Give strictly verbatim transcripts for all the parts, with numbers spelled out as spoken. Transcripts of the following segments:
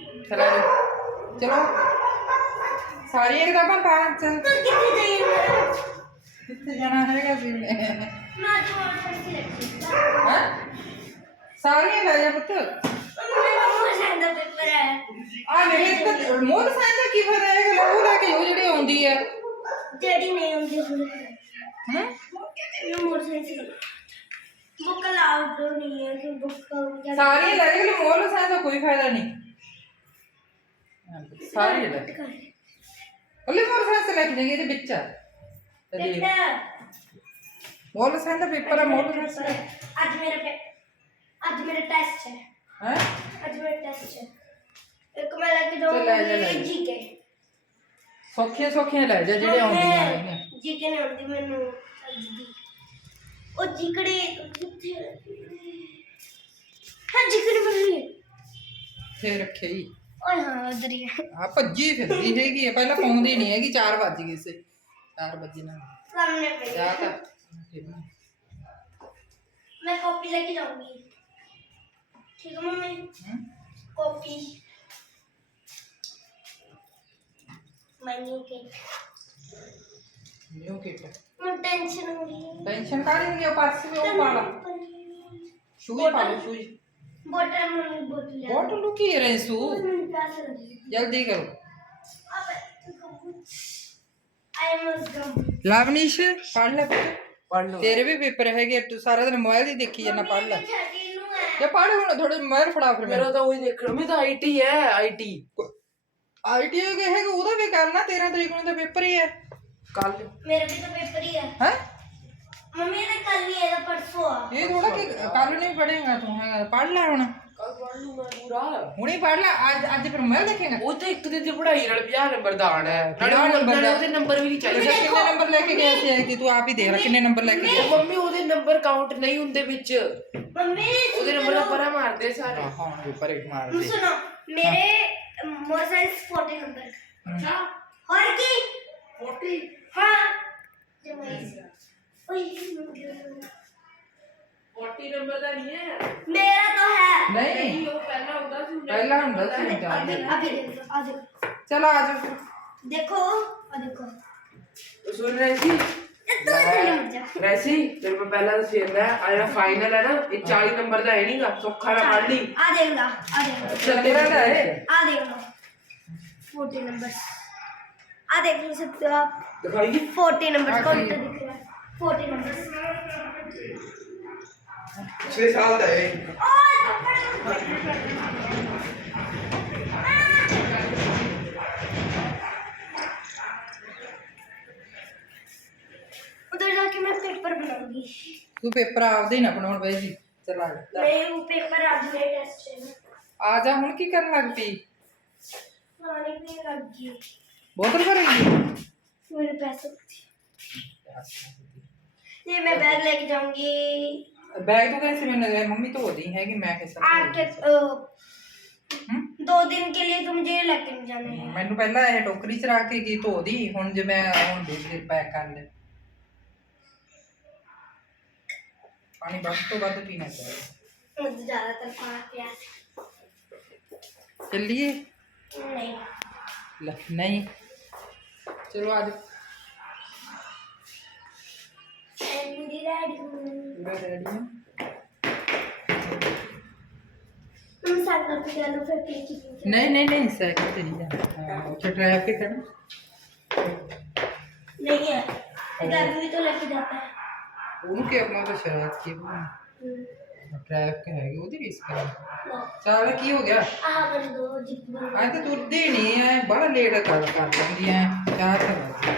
चला चलो सारी किताबां पाँच कितने जाना है सारी ले जा पुत्र आ नहीं तो मोर साइंस का की फायदा है कि वो लेके वो जेडी आउंदी है जेडी नहीं आउंदी हैं मोर साइंस बुक अलाउड नहीं है कि बुक सारी ले जा कि मोर साइंस का कोई फायदा नहीं सारी ले अल्ले मोर साइंस लेके जाएंगे ये बच्चा बेटा मोर साइंस का पेपर है मोर साइंस आज मेरा आज मेरा टेस्ट है हैं आज मेरा टेस्ट है एक मैं लेके चल, ले, ले, ले। जाऊंगी जीके सौखियां सौखियां ले जा जेडी आउंदियां है जीके नहीं आउंदी मैनू ਅੱਜ ਦੀ ਉਹ ਜਿਕੜੇ ਕਿੱਥੇ ਹਾਂ ਜਿਕੜੇ ਬਣ ਰਹੀ ਹੈ थे रखे ही ਓਏ ਹਾਂ ਉਧਰ ਹੀ ਹੈ ਆ ਭੱਜੀ ਫਿਰਦੀ ਹੈਗੀ ਹੈ ਪਹਿਲਾਂ ਪਾਉਂਦੀ ਨਹੀਂ ਹੈਗੀ चार ਵੱਜ ਗਏ ਸੀ चार ਵਜੇ ਨਾ ਸਾਹਮਣੇ ਪਈ ਜਾ ਤਾਂ मैं कॉपी लेके जाऊंगी ठीक है मम्मी कॉपी मनी के न्यू किट मुझे टेंशन हो रही है टेंशन का नहीं है पर्स में वो पाला शूज पालो शूज बोतल मम्मी बोतल बोतल की रहे सू पैसे लगे जल्दी करो अब आई मस्ट गो लावनीश पढ़ ले पुत्र पढ़ लो तेरे भी पेपर हैगे तू सारा दिन मोबाइल ही देखी जाना पढ़ ले ये पढ़ हुन थोड़े मोबाइल फड़ा फिर मेरा तो वही देख रहा मैं तो आईटी है आईटी आईटीआई के है ओदा भी करना तेरह तारीख ਨੂੰ ਤਾਂ पेपर ही है कल मेरा भी तो पेपर ही है हैं मम्मी ने कल नहीं है परसों आ ये थोड़ा कि कल नहीं पढ़ेगा तू है पढ़ ले हुन कल पढ़ लूं मैं पूरा ਹੁਣੇ ਪढ़ ਲੈ ਅੱਜ ਅੱਜ ਫਿਰ मोबाइल देखेगा ਉਹ ਤਾਂ ਇੱਕ ਦਿਨ ਦੀ ਪੜ੍ਹਾਈ ਨਾਲ ਪੰਜਾਹ ਨੰਬਰ ਦਾ ਆਣਾ ਹੈ ਨਾਲੇ ਪੰਜਾਹ ਨੰਬਰ ਨਾਲੇ ਦਾ। ਉਹਦੇ ਨੰਬਰ ਵੀ ਨਹੀਂ ਚਾਹੀਦੇ ਅੱਛਾ ਕਿੰਨੇ ਨੰਬਰ ਲੈ ਕੇ ਗਿਆ ਸੀ ਕਿ ਤੂੰ ਆਪ ਹੀ ਦੇਖ ਲੈ ਕਿੰਨੇ ਨੰਬਰ ਲੈ ਕੇ ਗਿਆ ਉਹ ਮੰਮੀ ਉਹਦੇ ਨੰਬਰ ਕਾਊਂਟ ਨਹੀਂ ਹੁੰਦੇ ਵਿੱਚ मम्मी ਉਹਦੇ ਨੰਬਰ ਦਾ ਪਰਾ ਮਾਰਦੇ ਸਾਰੇ ਹਾਂ ਉੱਪਰ ਇੱਕ ਮਾਰ ਦੇ सुनो मेरे मोसेंस फोर्टी नंबर ਅੱਛਾ और की चालीस हाँ ओए चालीस नंबर ਦਾ ਨਹੀਂ ਹੈ मेरा तो है ਨਹੀਂ ਉਹ ਪਹਿਲਾਂ ਹੁੰਦਾ ਸੀ ਪਹਿਲਾਂ ਹੁੰਦਾ ਸੀ अभी ਜਾਣ अभी देखो आ देखो ਚਲ आ जा देखो आ देखो सुन रहे थी इतना जल्दी मत जा वैसे ही तेरे को पहला तो सीखना है आया फाइनल है ना ये चालीस नंबर का है नहीं का सौखा ना पढ़ ली आ देगा आ देगा चल तेरा ना है आ देगा फोर्टी नंबर आ देख सकते हो आप दिखाइए फोर्टी नंबर हाँ, कौन ठीक है। सा दिख रहा है फोर्टी नंबर छह साल का है उधर जाके मैं पेपर बनाऊंगी तू पेपर ਆਪਦੇ ਹੀ ਨਾ ਬਣਾਉਣ ਬਈ ਜੀ ਚਲ ਆ ਜਾ मैं वो पेपर आज मेरे टेस्ट है ਆ ਜਾ ਹੁਣ ਕੀ ਕਰਨ ਲੱਗ ਪਈ खाने पीने लग गई ਬੋਤਲ ਭਰੇਗੀ मेरे पैसे ये मैं बैग लेके जाऊंगी बैग तो कैसे मैंने गया मम्मी तो होती हैगी मैं कैसे आके अ, दो दिन के लिए तो मुझे लेके नहीं जाना है ਮੈਨੂੰ ਪਹਿਲਾਂ ਇਹ ਟੋਕਰੀ ਚ ਰੱਖ ਕੇ ਕੀ ਧੋਦੀ ਹੁਣ ਜੇ ਮੈਂ ਹੁਣ ਦੇਖ ਦੇ ਪੈਕ ਕਰ ਲੈ ਪਾਣੀ ਵੱਧ ਤੋਂ ਵੱਧ ਪੀਣਾ ਚਾਹੀਦਾ मुझे ज्यादातर पानी प्यास ਚੱਲੀਏ नहीं ਲੈ ਨਹੀਂ ਚਲੋ ਅੱਜ मेरी रेडी ਪੂਰਾ ਰੈਡੀ ਹੈ तुम साइकिल पे चलो फिर पीछे ਨਹੀਂ ਨਹੀਂ ਨਹੀਂ ਸਾਈਕਲ ਤੇ ਨਹੀਂ ਜਾਣਾ ਹਾਂ ਉੱਥੇ ਟ੍ਰੈਫਿਕ ਹੈ ਨਾ नहीं है घर भी तो लेके जाता है ਉਹਨੂੰ ਕੀ ਆਪਣਾ ਤਾਂ ਸ਼ਰਾਰਤ ਕੀ ਬਣਾ ਟ੍ਰੈਫਿਕ ਹੈਗੀ ਉਹਦੀ ਰਿਸਕ ਹੈ लो ਚੱਲ ਕੀ ਹੋ ਗਿਆ आ कर दो जिप बन ਅੱਜ ਤਾਂ ਤੁਰਦੀ ਨਹੀਂ ਐ ਬੜਾ ਲੇਟ ਕਰ ਕਰ ਜਾਂਦੀ ਐ ਚਾਰ ਤਾਂ ਵੱਜ ਗਏ।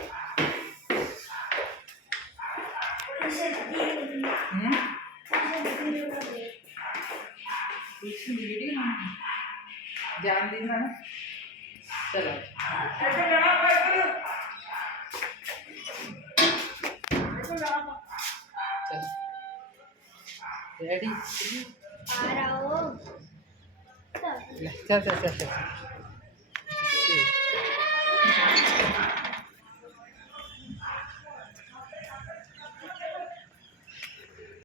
इसे दी ਹੂੰ इसे दी लगे ਕੁਛ ਵੀਡੀਓ ਜਾਣਦੀ ਨਾ ਚਲੋ रेडी आ रहा हो चल चल चल चल